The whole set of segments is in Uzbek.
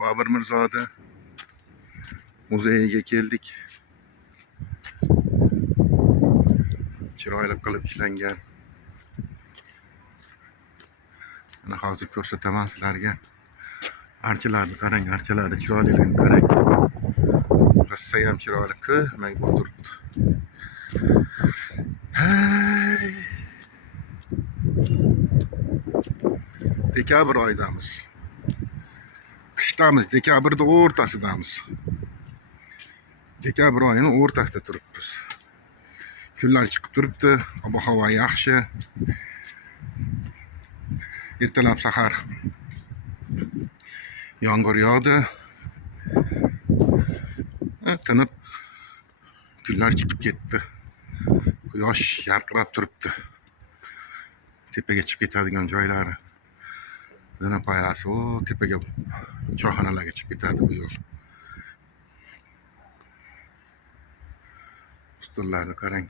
Bobur Mirzoda muzeyiga keldik. Chiroyli qilib ishlangan. Mana hozir ko'rsataman sizlarga. Archalarni qarang, archalarni chiroyliligini qarang. Rassa ham chiroyli, ko'rmay turibdi. Hey! Dekabr oyidamiz. Qishdamiz, dekabrda o'rtasidamiz. Dekabr oyining o'rtasida turibmiz. Kunlar chiqib turibdi, ob-havo yaxshi. Ertalab sahar yomg'ir yog'di. Tinib kunlar chiqib ketdi. Quyosh yarqirab turibdi. Tepaga chiqib ketadigan joylari. Zinapoyasi o tepaga choyxonalarga chiqib ketadi bu yo'l. Stullarni qarang.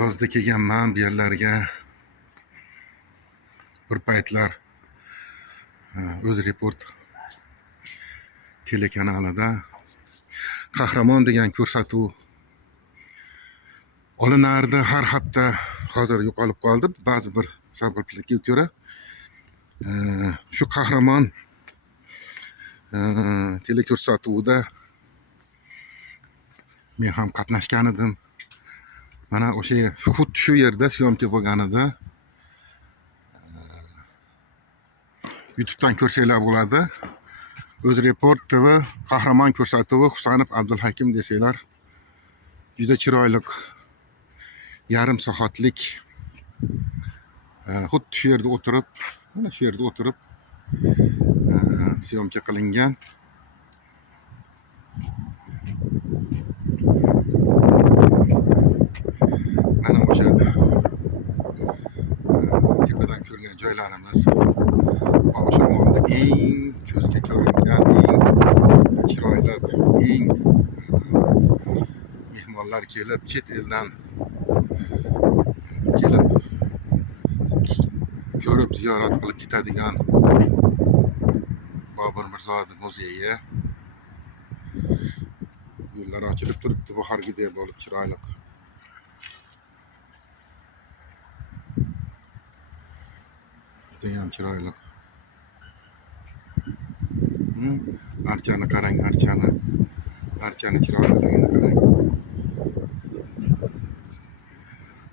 Yozda kelganman bu yerlarga. Bir paytlar O'zreport telekanalida Qahramon degan ko'rsatuv olinardi har hafta. Hozir yo'qolib qoldi ba'zi bir sabablarga ko'ra. Shu Qahramon teleko'rsatuvida men ham qatnashgan edim. Mana o'sha xuddi shu yerda syomka bo'lganida YouTube'dan ko'rsanglar bo'ladi. O'zreport TV Qahramon ko'rsatuvi Husanov Abdulhakim desanglar juda chiroyli yarim soatlik xuddi shu yerda o'tirib, mana shu yerda o'tirib syomka qilingan. Mana o'sha tepadan ko'rgan joylarimiz Bog'ishamolda eng ko'zga ko'ringan, eng chiroyli, eng mehmonlar kelib, chet eldan kelib ko'rib ziyorat qilib ketadigan Bobur Mirzoda muzeyi. Yo'llar ochilib turibdi, bahorgidek bo'lib chiroyli. Judayam chiroyli. Archani qarang, archani chiroyliligini qarang.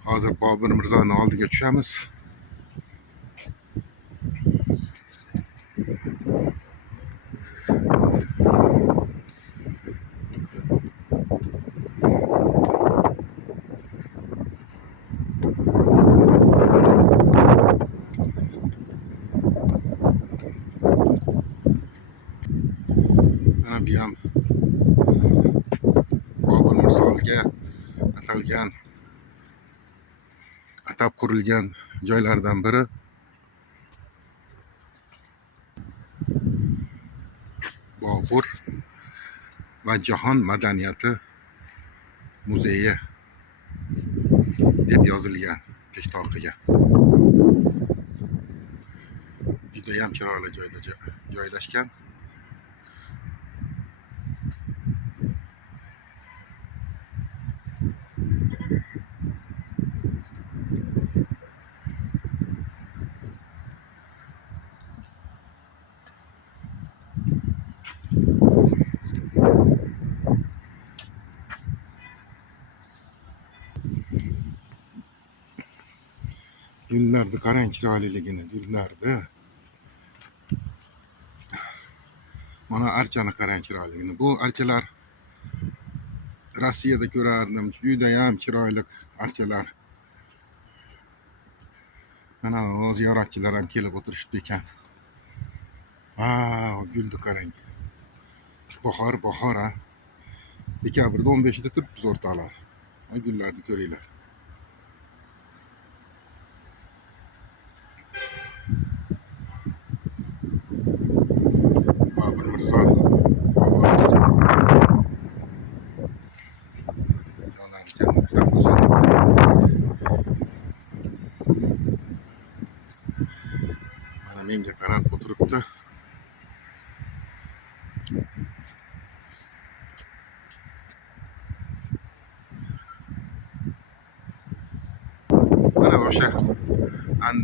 Hozir Bobur Mirzoning oldiga tushamiz. Mana bu ham Bobur Mirzoga atalgan, atab qurilgan joylardan biri. Bobur va jahon madaniyati muzeyi deb yozilgan peshtoqiga. Juda ham chiroyli joyda joylashgan. Gullarni qarang chiroyliligini, gullarni. Mana archani qarang chiroyligini. Bu archalar Rossiyada ko'rardim. Juda ham chiroyli archalar. Mana ziyoratchilar ham kelib o'tirishibdi ekan. Gulni qarang. Bahor ha. Dekabrda 15-da turibmiz o'rtoqlar. Gullarni ko'ringlar. Bobur Mirzo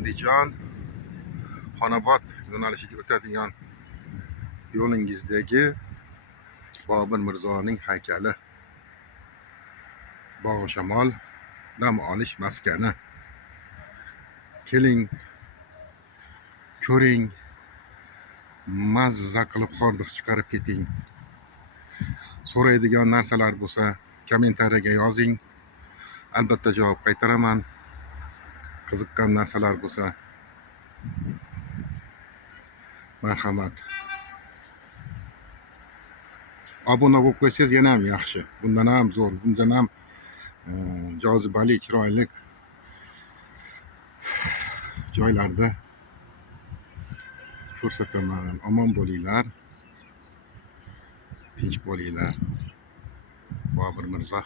Andijon Xonobod yo'nalishiga o'tadigan yo'lingizdagi Bobur Mirzoning haykali. Bog'i Shamol dam olish maskani. Keling, ko'ring, mazza qilib hordiq chiqarib keting. So'raydigan narsalar bo'lsa, kommentariyaga yozing. Albatta javob qaytaraman. Qiziqqan narsalar bo'lsa, marhamat. Obuna bo'lib qo'ysangiz yana ham yaxshi. Bundan ham zo'r, bundan ham jozibali, chiroyli joylarda ko'rsataman. Omon bo'linglar, tinch bo'linglar. Bobur Mirzo.